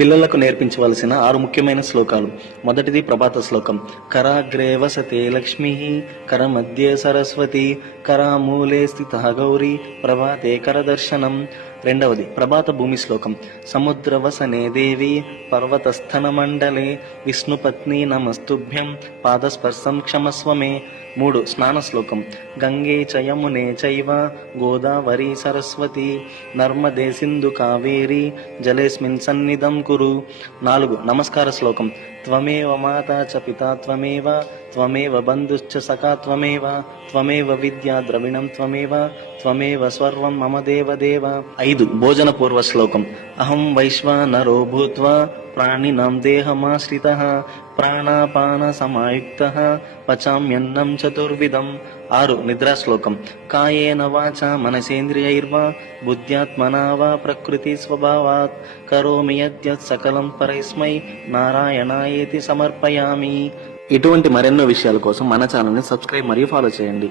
పిల్లలకు నేర్పించవలసిన ఆరు ముఖ్యమైన శ్లోకాలు. మొదటిది ప్రభాత శ్లోకం. కరాగ్రే వసతే లక్ష్మి కరమధ్యే సరస్వతి కరామూలే స్థిత గౌరీ ప్రభాతే కరదర్శనం. రెండవది ప్రభాత భూమి శ్లోకం. సముద్రవసనే దేవి పర్వతస్థన మండలే విష్ణుపత్ని నమస్తుభ్యం పాదస్పర్శం క్షమస్వమే. మూడు స్నాన శ్లోకం గంగే చయమునే చైవ గోదావరి సరస్వతి నర్మదే సింధు కావేరి జలేస్మిన్ సన్నిధం కురు. నాలుగు నమస్కార శ్లోకం. త్వమేవ మాతా చ పితా త్వమేవ త్వమేవ బంధుశ్చ సఖా త్వమేవ త్వమేవ విద్యా ద్రవిణం త్వమేవ త్వమేవ స్వర్వం మమ దేవ దేవ. ఐదు భోజన పూర్వ శ్లోకం. అహం వైశ్వానరో భూత్వా ప్రాణినాం దేహమాశ్రిత ప్రాణాపాన సమాయుక్త పచామ్యన్నం చతుర్విధం ఆరు నిద్రా శ్లోకం కాయేన వాచ మనసేంద్రియైర్వా బుద్ధ్యాత్మనా వా ప్రకృతి స్వభావాత్ కరోమి యద్యత్ సకలం పరైస్మై నారాయణాయేతి సమర్పయామి ఇటువంటి మరెన్నో విషయాల కోసం మన ఛానల్ని సబ్స్క్రైబ్ మరియు ఫాలో చేయండి.